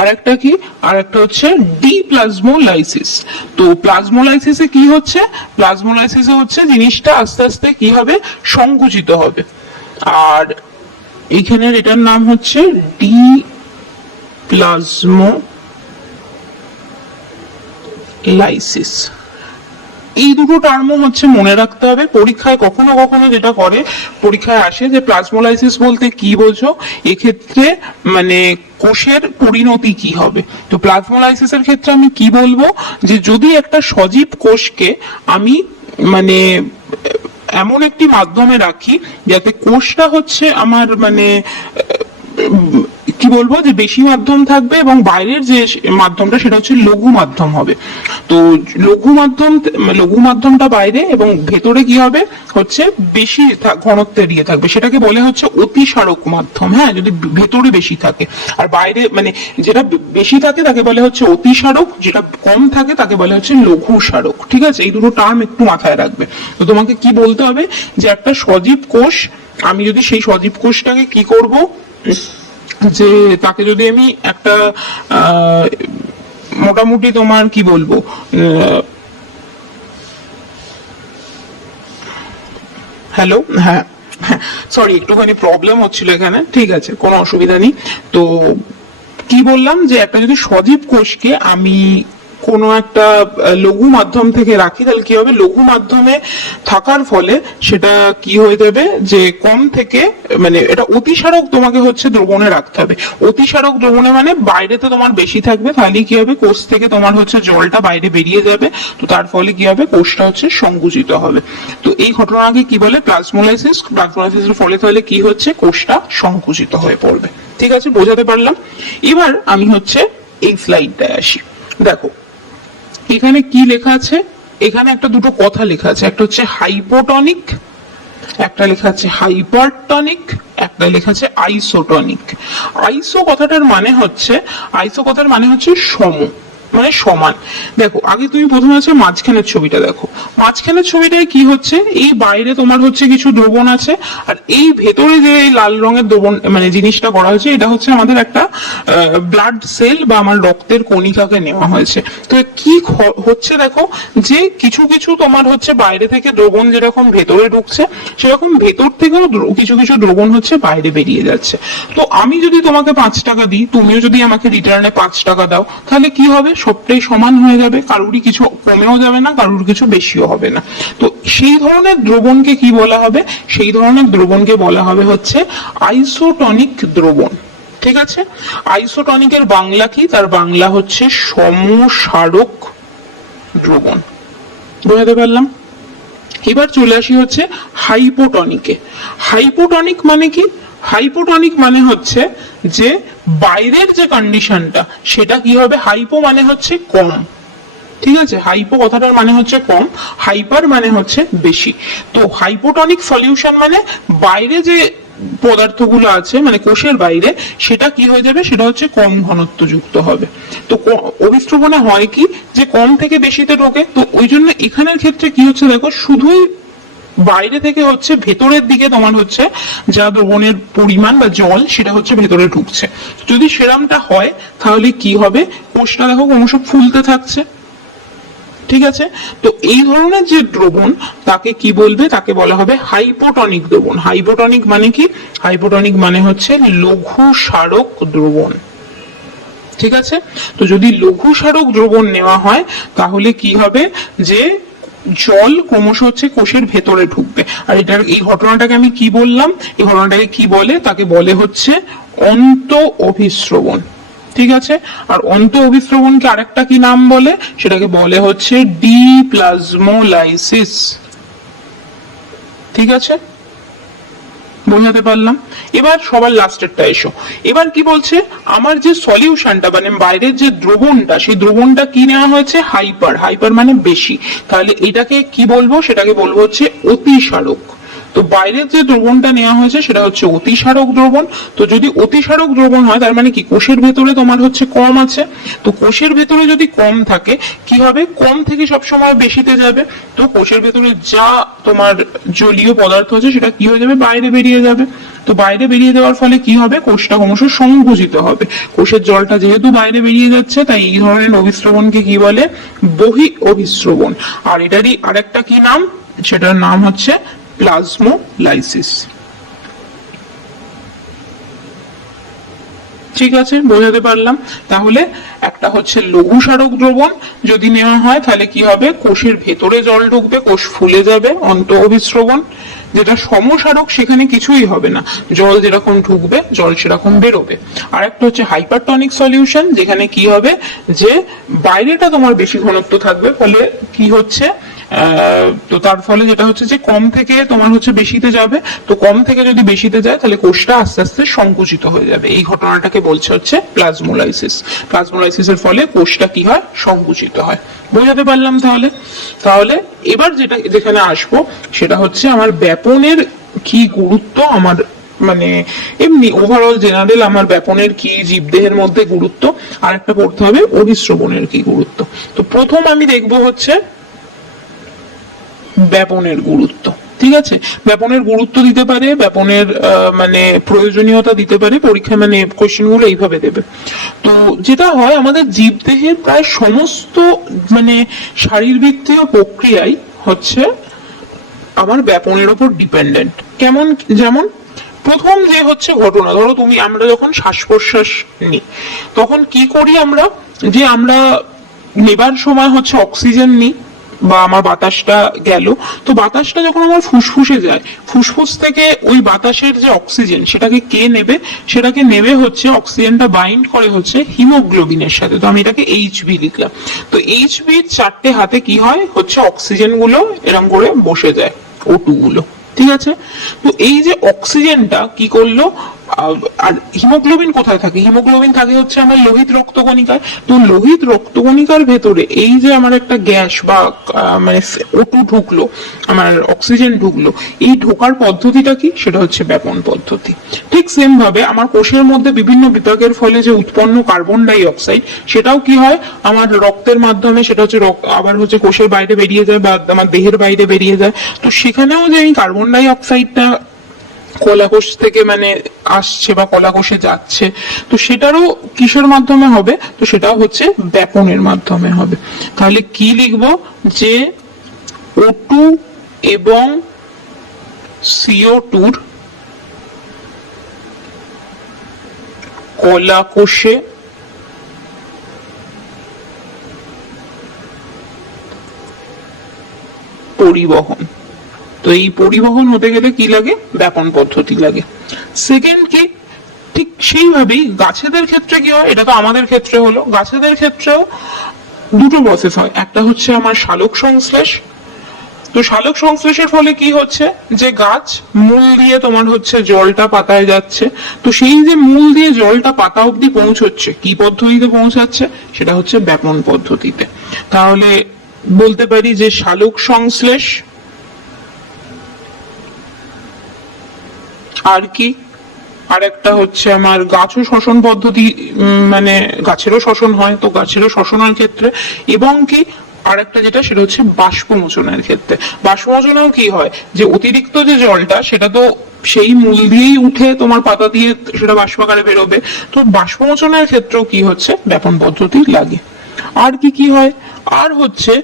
আর একটা কি, আর একটা হচ্ছে ডিপ্লাজমোলাইসিস। তো প্লাজমোলাইসিসে কি হচ্ছে, প্লাজমোলাইসিসে হচ্ছে জিনিসটা আস্তে আস্তে কি হবে, সংকুচিত হবে। আর এইখানের এটার নাম হচ্ছে ডিপ্লাজমোলাইসিস। এই দুটো টার্মও হচ্ছে মনে রাখতে হবে। পরীক্ষায় কখনো কখনো যেটা করে, পরীক্ষায় আসে যে প্লাজমোলাইসিস বলতে কি বোঝো, এক্ষেত্রে মানে কোষের পরিণতি কি হবে। তো প্লাজমোলাইসিসের ক্ষেত্রে আমি কি বলবো, যে যদি একটা সজীব কোষকে আমি মানে এমন একটি মাধ্যমে রাখি যাতে কোষটা হচ্ছে আমার মানে কি বলবো, যে বেশি মাধ্যম থাকবে এবং বাইরের যে মাধ্যমটা সেটা হচ্ছে লঘু মাধ্যম হবে। তো লঘু মাধ্যমটা বাইরে এবং ভেতরে কি হবে হচ্ছে বেশি ঘনত্বের ইয়ে থাকবে, সেটাকে বলে হচ্ছে অতিসারক মাধ্যম। হ্যাঁ, যদি ভেতরে বেশি থাকে, আর বাইরে মানে যেটা বেশি থাকে তাকে বলে হচ্ছে অতিসারক, যেটা কম থাকে তাকে বলে হচ্ছে লঘু সারক। ঠিক আছে, এই দুটো টার্ম একটু মাথায় রাখবে। তো তোমাকে কি বলতে হবে, যে একটা সজীব কোষ, আমি যদি সেই সজীব কোষটাকে কি করব, যে তাকে যদি আমি একটা মোটামুটি তোমার কি বলবো, হ্যালো, হ্যাঁ, সরি একটুখানি প্রবলেম হচ্ছিল এখানে। ঠিক আছে, কোনো অসুবিধা নেই। তো কি বললাম, যে একটা যদি সজীব কোষকে আমি কোনো একটা লঘু মাধ্যম থেকে রাখি, তাহলে কি হবে, লঘু মাধ্যমে থাকার ফলে সেটা কি হয়ে যাবে, যে কম থেকে মানে এটা অতিসারক তোমাকে হচ্ছে দ্রবণে রাখতে হবে। অতিসারক দ্রবণে মানে বাইরেতে তোমার বেশি থাকবে, তাহলে কি হবে, কোষ থেকে তোমার হচ্ছে জলটা বাইরে বেরিয়ে যাবে। তো তার ফলে কি হবে, কোষটা হচ্ছে সংকুচিত হবে। তো এই ঘটনাকে কি বলে, প্লাজমোলাইসিস। প্লাজমোলাইসিসের ফলে তাহলে কি হচ্ছে, কোষটা সংকুচিত হয়ে পড়বে। ঠিক আছে, বোঝাতে পারলাম। এবার আমি হচ্ছে এই স্লাইডটায় আসি। দেখো এখানে কি লেখা আছে, এখানে একটা দুটো কথা লেখা আছে, একটা হচ্ছে হাইপোটনিক, একটা লেখা আছে হাইপারটনিক, একটা লেখা আছে আইসোটনিক। আইসো কথাটার মানে হচ্ছে, আইসো কথার মানে হচ্ছে সম, মানে সমান। দেখো আগে তুমি প্রথমে আছে মাঝখানের ছবিটা দেখো, মাঝখানের ছবিটায় কি হচ্ছে, এই বাইরে তোমার হচ্ছে কিছু দ্রবণ আছে, আর এই ভেতরে যে এই লাল রঙের দ্রবণ মানে জিনিসটা করা হয়েছে, এটা হচ্ছে আমাদের একটা ব্লাড সেল বা আমার রক্তের কণিকাকে নেওয়া হয়েছে। তো কি হচ্ছে দেখো, যে কিছু কিছু তোমার হচ্ছে বাইরে থেকে দ্রবণ যেরকম ভেতরে ঢুকছে, সেরকম ভেতর থেকেও কিছু কিছু দ্রবণ হচ্ছে বাইরে বেরিয়ে যাচ্ছে। তো আমি যদি তোমাকে 5 টাকা দিই, তুমিও যদি আমাকে রিটার্নে 5 টাকা দাও, তাহলে কি হবে, সবটাই সমান হয়ে যাবে, কারুরই কিছু কমেও যাবে না, কারুর কিছু বেশিও হবে না। তো সেই ধরনের দ্রবণকে কি বলা হবে, সেই ধরনের দ্রবণকে বলা হবে হচ্ছে আইসোটনিক দ্রবণ। ঠিক আছে, আইসোটনিকের বাংলা কি, তার বাংলা হচ্ছে সমসারক দ্রবণ। বুঝতে পারলাম। এবার চলে আসি হচ্ছে হাইপোটনিকে। হাইপোটনিক মানে কি? হাইপোটনিক মানে হচ্ছে যে বাইরের যে কন্ডিশনটা সেটা কি হবে, হাইপো মানে হচ্ছে কম, ঠিক আছে, হাইপো কথাটার মানে হচ্ছে কম, হাইপার মানে হচ্ছে বেশি। তো হাইপোটনিক সলিউশন মানে বাইরে যে পদার্থগুলো আছে মানে কোষের বাইরে সেটা কি হয়ে যাবে, সেটা হচ্ছে কম ঘনত্ব যুক্ত হবে। তো অভিস্রবণে হয় কি যে কম থেকে বেশিতে ঢোকে, তো ওই জন্য এখানের ক্ষেত্রে কি হচ্ছে দেখো, শুধুই বাইরে থেকে হচ্ছে ভেতরের দিকে তোমার হচ্ছে যা দ্রবণের পরিমাণ বা জল সেটা হচ্ছে ভেতরে ঢুকছে। যদি সেরামটা হয় তাহলে কি হবে, কোষটা দেখো ক্রমশ ফুলতে থাকছে, ঠিক আছে। তো এই ধরনের যে দ্রবণ তাকে কি বলবে, তাকে বলা হবে হাইপোটনিক দ্রবণ। হাইপোটনিক মানে কি, হাইপোটনিক মানে হচ্ছে লঘু স্মারক দ্রবণ, ঠিক আছে। তো যদি লঘু স্মারক দ্রবণ নেওয়া হয় তাহলে কি হবে, যে জল ক্রমশ হচ্ছে কোষের ভেতরে ঢুকবে। আর এটার এই ঘটনাটাকে আমি কি বললাম, এই ঘটনাটাকে কি বলে, তাকে বলে হচ্ছে অন্ত অভিস্রবণ, ঠিক আছে। আর অন্ত অভিস্রবণকে আরেকটা কি নাম বলে, সেটাকে বলে হচ্ছে ডিপ্লাজমোলাইসিস, ঠিক আছে, বোঝাতে পারলাম। এবার সবার লাস্টেরটা এসো, এবার কি বলছে, আমার যে সলিউশনটা মানে বাইরের যে দ্রবণটা, সেই দ্রবণটা কি নেওয়া হয়েছে, হাইপার, হাইপার মানে বেশি, তাহলে এটাকে কি বলবো, সেটাকে বলবো হচ্ছে অতিসারক। তো বাইরের যে দ্রবণটা নেওয়া হয়েছে সেটা হচ্ছে অতিসারক দ্রবণ। তো যদি অতিসারক দ্রবণ হয় তার মানে কি, কোষের ভেতরে তোমার হচ্ছে কম আছে, তো কোষের ভেতরে যদি কম থাকে কি হবে, কম থেকে সবসময় বেশিতে যাবে। তো কোষের ভেতরে যা তোমার জলীয় পদার্থ আছে সেটা কি হয়ে যাবে, বাইরে বেরিয়ে যাবে। তো বাইরে বেরিয়ে যাওয়ার ফলে কি হবে, কোষটা ক্রমশ সংকুচিত হবে। কোষের জলটা যেহেতু বাইরে বেরিয়ে যাচ্ছে, তাই এই ধরনের অভিস্রবণকে কি বলে, বহি অভিস্রবণ। আর এটারই আরেকটা কি নাম, সেটার নাম হচ্ছে প্লাজমোলাইসিস, ঠিক আছে, বোঝাতে পারলাম। তাহলে একটা হচ্ছে লঘু স্মারক দ্রবণ যদি নেওয়া হয় তাহলে কি হবে, কোষের ভেতরে জল ঢুকবে, কোষ ফুলে যাবে, অন্ত অভিস্রবণ। যেটা সমসারক সেখানে কিছুই হবে না, জল যেরকম ঢুকবে জল সেরকম বেরোবে। আর একটা হচ্ছে হাইপারটনিক সলিউশন, যেখানে কি হবে, যে বাইরেটা তোমার বেশি ঘনত্ব থাকবে, ফলে কি হচ্ছে, তো তার ফলে যেটা হচ্ছে যে কম থেকে তোমার হচ্ছে বেশিতে যাবে। তো কম থেকে যদি বেশিতে যায় তাহলে কোষটা আস্তে আস্তে সংকুচিত হয়ে যাবে। এই ঘটনাটাকে বলছে হচ্ছে প্লাজমোলাইসিস। প্লাজমোলাইসিসের ফলে কোষটা কি হয়, সংকুচিত হয়। বোঝাতে পারলাম তাহলে। তাহলে এবার যেটা যেখানে আসবো সেটা হচ্ছে আমার ব্যাপনের কি গুরুত্ব, আমার মানে এমনি ওভারঅল জেনারেল আমার ব্যাপনের কি জীবদেহের মধ্যে গুরুত্ব, আর একটা পড়তে হবে অভিস্রবণের কি গুরুত্ব। তো প্রথম আমি দেখবো হচ্ছে ব্যাপনের গুরুত্ব, ঠিক আছে। ব্যাপনের গুরুত্ব দিতে পারে, ব্যাপনের মানে প্রয়োজনীয়তা দিতে পারে পরীক্ষা, মানে কোশ্চেন গুলো এইভাবে দেবে। তো যেটা হয় আমাদের জীবদেহের প্রায় সমস্ত মানে শারীরবৃত্তীয় প্রক্রিয়াই হচ্ছে আমার ব্যাপনের উপর ডিপেন্ডেন্ট। কেমন, যেমন প্রথম যে হচ্ছে ঘটনা, ধরো তুমি আমরা যখন শ্বাস প্রশ্বাস নিই তখন কি করি আমরা, যে আমরা নেবার সময় হচ্ছে অক্সিজেন নিই বা আমার বাতাসটা গেল, তো বাতাসটা যখন আমার ফুসফুসে যায়, ফুসফুস থেকে ওই বাতাসের যে অক্সিজেন সেটাকে কে নেবে, সেটাকে নেবে হচ্ছে অক্সিজেনটা বাইন্ড করে হচ্ছে হিমোগ্লোবিনের সাথে। তো আমি এটাকে এইচবি লিখলাম। তো এইচবি চারটে হাতে কি হয়, হচ্ছে অক্সিজেন গুলো এরকম করে বসে যায়, O2 গুলো, ঠিক আছে। তো এই যে অক্সিজেনটা কি করলো, আর হিমোগ্লোবিন কোথায় থাকে, হিমোগ্লোবিন থাকে হচ্ছে আমার লোহিত রক্তকণিকায়। তো লোহিত রক্তকণিকার ভেতরে এই যে আমার একটা গ্যাস বা মানে O2 ঢুকলো, আমার অক্সিজেন ঢুকলো, এই ঢোকার পদ্ধতিটা কি, সেটা হচ্ছে ব্যাপন পদ্ধতি। ঠিক সেম ভাবে আমার কোষের মধ্যে বিভিন্ন বিপাকের ফলে যে উৎপন্ন কার্বন ডাই অক্সাইড, সেটাও কি হয় আমার রক্তের মাধ্যমে, সেটা হচ্ছে আবার হচ্ছে কোষের বাইরে বেরিয়ে যায় বা আমার দেহের বাইরে বেরিয়ে যায়। তো সেখানেও যে এই কার্বন ডাই অক্সাইডটা কলাকোষ থেকে মানে আসছে বা কলাকোষে যাচ্ছে, তো সেটারও কিসের মাধ্যমে হবে, তো সেটাও হচ্ছে ব্যাপনের মাধ্যমে হবে। তাহলে কি লিখবো, যে O2 এবং CO2 কলাকোষে পরিবহন। তো এই পরিবহন হতে গেলে কি লাগে, ব্যাপন পদ্ধতি লাগে। সেকেন্ড কি, ঠিক সেইভাবেই গাছেদের ক্ষেত্রে কি হয়, এটা তো আমাদের ক্ষেত্রে হলো, গাছেদের ক্ষেত্রেও দুটো প্রসেস হয়। একটা হচ্ছে আমার সালোক সংশ্লেষ, তো শালক সংশ্লেষের ফলে কি হচ্ছে, যে গাছ মূল দিয়ে তোমার হচ্ছে জলটা পাতায় যাচ্ছে, তো সেই যে মূল দিয়ে জলটা পাতা অব্দি পৌঁছচ্ছে কি পদ্ধতিতে পৌঁছাচ্ছে, সেটা হচ্ছে ব্যাপন পদ্ধতিতে। তাহলে বলতে পারি যে শালক সংশ্লেষ। আর কি, আর একটা হচ্ছে আমার গাছও শ্বসন পদ্ধতি, মানে গাছেরও শ্বসন হয়, তো গাছেরও শ্বসনের ক্ষেত্রে, এবং কি আর একটা যেটা সেটা হচ্ছে বাষ্পমোচনের ক্ষেত্রে। বাষ্পমোচনেও কি হয়, যে অতিরিক্ত যে জলটা সেটা তো সেই মূল দিয়েই উঠে তোমার পাতা দিয়ে সেটা বাষ্পাকারে বেরোবে, তো বাষ্পমোচনের ক্ষেত্রেও কি হচ্ছে ব্যাপন পদ্ধতি লাগে। আর কি কি হয়, আর হচ্ছে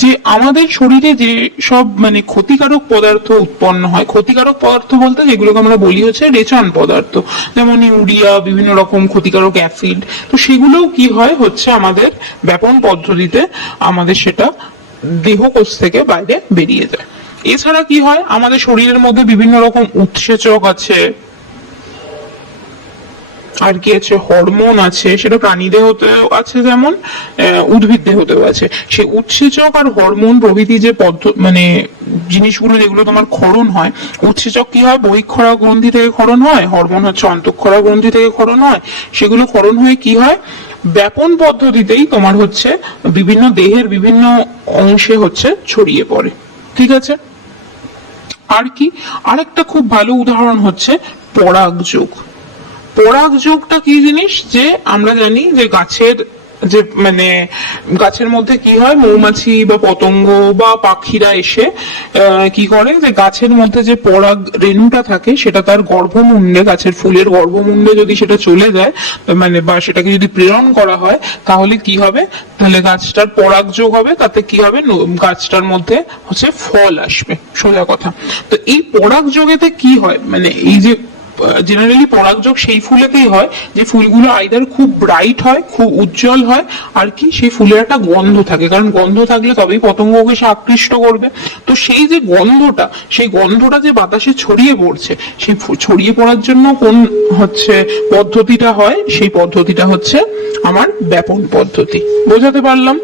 যে আমাদের শরীরে যে সব মানে ক্ষতিকারক পদার্থ উৎপন্ন হয়, ক্ষতিকারক পদার্থ বলতে যেগুলোকে আমরা বলি হচ্ছে রেচন পদার্থ, যেমন ইউরিয়া, বিভিন্ন রকম ক্ষতিকারক অ্যাসিড, তো সেগুলোও কি হয় হচ্ছে আমাদের ব্যাপন পদ্ধতিতে আমাদের সেটা দেহকোষ থেকে বাইরে বেরিয়ে যায়। এছাড়া কি হয়, আমাদের শরীরের মধ্যে বিভিন্ন রকম উৎসেচক আছে, আর কি আছে, হরমোন আছে, সেটা প্রাণী দেহতেও আছে যেমন উদ্ভিদ দেহতেও আছে। সেই উৎসেচক আর হরমোন প্রভৃতি যে মানে জিনিসগুলো যেগুলো তোমার ক্ষরণ হয়, উৎসেচক কি হয় বহিঃক্ষরা গ্রন্থি থেকে ক্ষরণ হয়, হরমোন হচ্ছে অন্তঃক্ষরা গ্রন্থি থেকে ক্ষরণ হয়, সেগুলো ক্ষরণ হয়ে কি হয় ব্যাপন পদ্ধতিতেই তোমার হচ্ছে বিভিন্ন দেহের বিভিন্ন অংশে হচ্ছে ছড়িয়ে পড়ে। ঠিক আছে। আর কি, আরেকটা খুব ভালো উদাহরণ হচ্ছে পরাগযোগ। পরাগযোগটা কি জিনিস, যে আমরা জানি যে গাছের যে মানে গাছের মধ্যে কি হয়, মৌমাছি বা পতঙ্গ বা পাখিরা এসে কি করে, যে গাছের মধ্যে যে পরাগ রেণুটা থাকে সেটা তার গর্ভমুণ্ডে, গাছের ফুলের গর্ভমুণ্ডে যদি সেটা চলে যায়, মানে বা সেটাকে যদি প্রেরণ করা হয়, তাহলে কি হবে, তাহলে গাছটার পরাগযোগ হবে, তাতে কি হবে গাছটার মধ্যে হচ্ছে ফল আসবে, সোজা কথা। তো এই পরাগযোগেতে কি হয়, মানে এই যে জেনারেলি পরাগযোগ সেই ফুলেতেই হয় যে ফুলগুলো আইদার খুব ব্রাইট হয়, খুব উজ্জ্বল হয়, আর কি সেই ফুলের একটা গন্ধ থাকে, কারণ গন্ধ থাকলে তবেই পতঙ্গকে সে আকৃষ্ট করবে। তো সেই যে গন্ধটা, সেই গন্ধটা যে বাতাসে ছড়িয়ে পড়ছে, সেই ছড়িয়ে পড়ার জন্য কোন হচ্ছে পদ্ধতিটা হয়, সেই পদ্ধতিটা হচ্ছে আমার ব্যাপন পদ্ধতি। বোঝাতে পারলাম?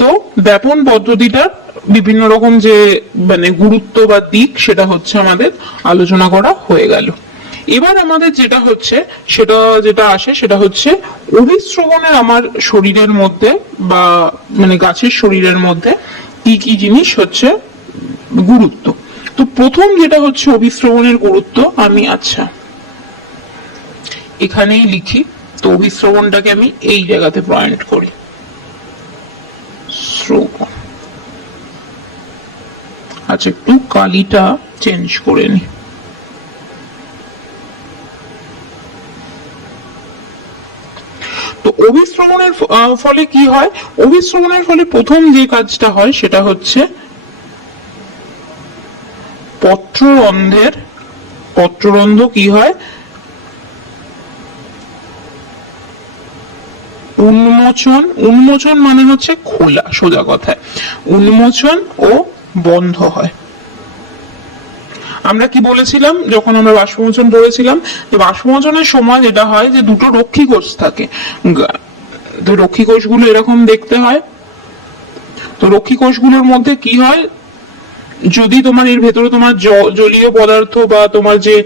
তো ব্যাপন পদ্ধতিটার বিভিন্ন রকম যে মানে গুরুত্ব বা দিক, সেটা হচ্ছে আমাদের আলোচনা করা হয়ে গেল। এবার আমাদের যেটা হচ্ছে সেটা যেটা আসে সেটা হচ্ছে অভিস্রবণের আমার শরীরের মধ্যে বা মানে গাছের শরীরের মধ্যে কি কি জিনিস হচ্ছে গুরুত্ব। তো প্রথম যেটা হচ্ছে অভিস্রবণের গুরুত্ব, আমি আচ্ছা এখানেই লিখি, তো অভিস্রবণটাকে আমি এই জায়গাতে পয়েন্ট করি, শ্রবণ। আচ্ছা একটু কালিটা চেঞ্জ করে নি। তো অভিস্রবণের ফলে কি হয়, অভিস্রবণের ফলে প্রথম যে কাজটা হয় সেটা হচ্ছে পত্ররন্ধ্র কি হয় উন্মোচন মানে হচ্ছে খোলা, সোজা কথায় উন্মোচন ও বন্ধ হয়। আমরা কি বলেছিলাম যখন আমরা বাষ্পমোচন পড়েছিলাম, যে বাষ্পমোচনের সময় যেটা হয় যে দুটো রক্ষী কোষ থাকে, তো রক্ষী কোষগুলো এরকম দেখতে হয়। তো রক্ষী কোষগুলোর মধ্যে কি হয়, যদি তোমার এর ভেতরে তোমার জলীয় পদার্থ বা তোমার যে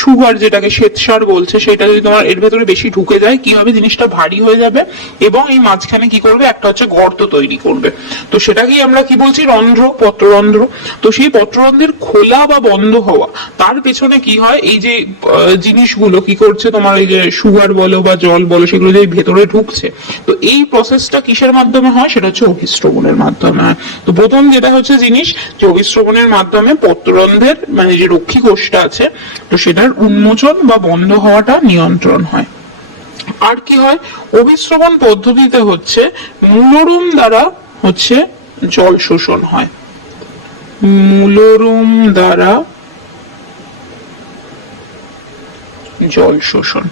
সুগার যেটাকে শ্বেতসার বলছে, সেটা যদি তোমার এর ভেতরে বেশি ঢুকে যায়, কি হবে জিনিসটা ভারী হয়ে যাবে, এবং এই মাঝখানে কি করবে একটা হচ্ছে গর্ত তৈরি করবে। তো সেটাকেই আমরা কি বলছি রন্ধ্র, পত্ররন্ধ্র। তো সেই পত্ররন্ধ্রের খোলা বা বন্ধ হওয়া, তার পেছনে কি হয়, এই যে জিনিসগুলো কি করছে তোমার, এই যে সুগার বলো বা জল বলো, সেগুলো যে ভেতরে ঢুকছে, তো এই প্রসেসটা কিসের মাধ্যমে হয়, সেটা হচ্ছে অভিস্রবণের মাধ্যমে হয়। তো প্রথম যেটা হচ্ছে জিনিস, যে অভিস্রবণের মাধ্যমে পত্ররন্ধ্রের মানে যে রক্ষী কোষটা আছে, তো সেটার উন্মোচন বা বন্ধ হওয়াটা নিয়ন্ত্রণ হয়। আর কি হয়, অভিস্রবণ পদ্ধতিতে হচ্ছে মূলরোম দ্বারা হচ্ছে জল শোষণ হয়, মূলরোম দ্বারা জল শোষণ।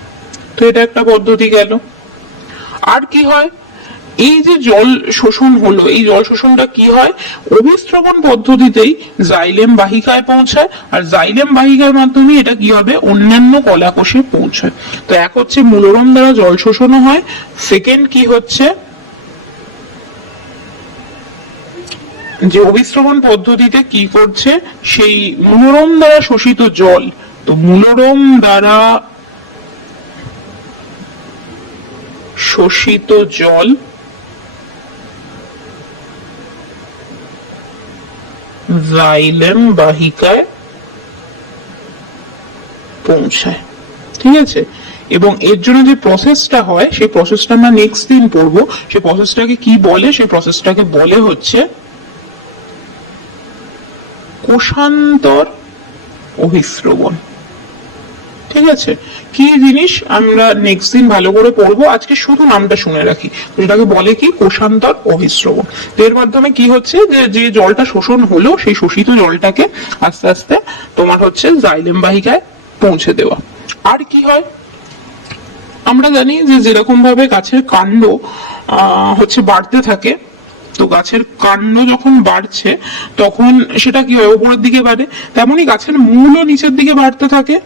তো এটা একটা পদ্ধতি গেল। আর কি হয়, এই যে জল শোষণ হলো, এই জল শোষণটা কি হয় অভিস্রবণ পদ্ধতিতেই জাইলেম বাহিকায় পৌঁছায়, আর জাইলেম বাহিকার মাধ্যমে এটা কি হবে অন্যান্য কলাকোষে পৌঁছায়। তো এক হচ্ছে মূলরোম দ্বারা জল শোষণও হয়, সেকেন্ড কি হচ্ছে যে অভিস্রবণ পদ্ধতিতে কি করছে, সেই মূলরম দ্বারা শোষিত জল, তো মূলরম দ্বারা শোষিত জল জাইলেম বাহিকায় পৌঁছায়। ঠিক আছে, এবং এর জন্য যে প্রসেসটা হয় সেই প্রসেসটা আমরা নেক্সট দিন পড়বো। সেই প্রসেসটাকে কি বলে, সেই প্রসেসটাকে বলে হচ্ছে কোষান্তর অভিস্রবণ। ঠিক আছে, কি জিনিস আমরা নেক্সট দিন ভালো করে পড়বো, আজকে শুধু নামটা শুনে রাখি। এটাকে বলে কি কোষান্তর অভিস্রবণ। তো এর মাধ্যমে কি হচ্ছে, যে যে জলটা শোষণ হলো সেই শোষিত জলটাকে আস্তে আস্তে তোমার হচ্ছে জাইলেম বাহিকায় পৌঁছে দেওয়া। আর কি হয়, আমরা জানি যে যেরকম ভাবে গাছের কাণ্ড হচ্ছে বাড়তে থাকে, তো গাছের কাণ্ড যখন বাড়ছে তখন সেটা কি হয়, উপরের দিকে বাড়ে, তেমনি গাছের মূলও নিচের দিকে বাড়তে থাকে।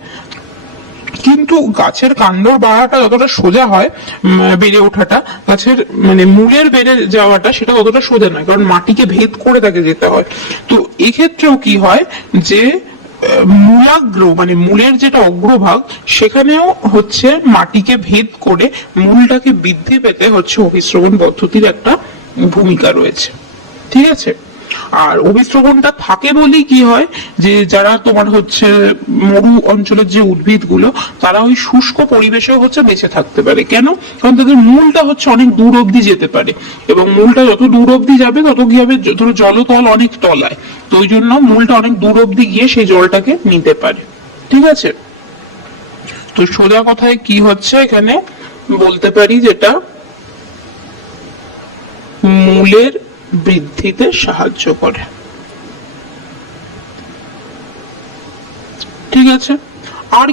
কিন্তু গাছের কাণ্ড বাড়াটা যতটা সোজা হয়, বেড়ে ওঠাটা, গাছের মানে মূলের বেড়ে যাওয়াটা সেটা ততটা সোজা নয়, কারণ মাটিকে ভেদ করে তাকে যেতে হয়। তো এক্ষেত্রেও কি হয় যে মূলাগ্র মানে মূলের যেটা অগ্রভাগ, সেখানেও হচ্ছে মাটিকে ভেদ করে মূলটাকে বৃদ্ধি পেতে হচ্ছে অভিস্রবণ পদ্ধতির একটা ভূমিকা রয়েছে। ঠিক আছে, আর অভিস্রবণটা থাকে বলেই কি হয়, যে যারা তোমার হচ্ছে মরু অঞ্চলের যে উদ্ভিদ গুলো, তারা ওই শুষ্ক পরিবেশেও হচ্ছে বেঁচে থাকতে পারে। কেন? কারণ তাদের মূলটা হচ্ছে অনেক দূর অব্দি যেতে পারে, এবং মূলটা যত দূর অব্দি যাবে তত কি হবে, ধরো জলতল অনেক তলায়, তো ওই জন্য মূলটা অনেক দূর অব্দি গিয়ে সেই জলটাকে নিতে পারে। ঠিক আছে, তো সোজা কথায় কি হচ্ছে এখানে বলতে পারি, যেটা মূলের বৃদ্ধিতে সাহায্য করে। ঠিক আছে, আর